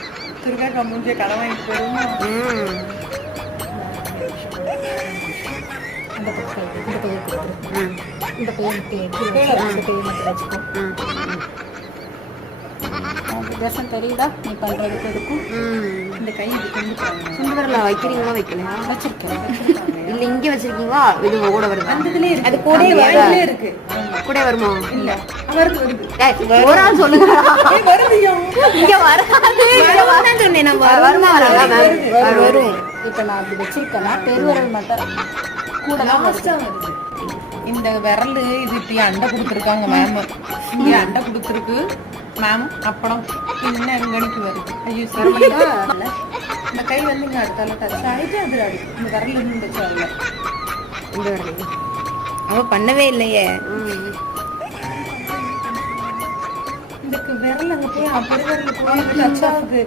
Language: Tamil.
துர்கா மூஞ்சிய கடை வாங்கிட்டு போயிருமா? இந்த பக்கம் இந்த பையன் கொடுத்துரு. இந்த பையன் இந்த பையன் மட்டும் வச்சுக்கோ. விஷம் தெரியுதா நீ பண்றதுக்கு இருக்கும். இந்த கை சுண்டு விரல வைக்கிறீங்களா வைக்கலையா? வச்சிருக்கேன். இல்ல இங்க வச்சிருக்கீங்களா? இது கூட வருது. அந்த இதுலயே இருக்கு. அது கூட இருக்கு. கூட வருமா? இல்ல வருது வருது. ஒரு ஆள் சொல்லுங்க. வருது இங்க வராது. இங்க வரான்னு சொன்னேன். நம்ம வருமா வரும். இப்ப நான் அப்படி வச்சிருக்கேன்னா பெருவிரல் மட்டும் கூட தான் வருது. இந்த விரல் இது இப்படி அண்டை கொடுத்துருக்காங்க மேம். இங்க அண்டை கொடுத்துருக்கு மேம். அப்படம் என்ன கணிக்கு வருது. ஐயோ சரிங்களா? இந்த கை வந்து இங்க அடுத்தால டச் ஆயிட்டு அது அடிக்கும். இந்த விரல் இருந்து டச் ஆகல. இந்த விரல் அவ பண்ணவே இல்லையே. இந்த விரல் அங்க போய் பெருவிரல் போய் டச் ஆகுது.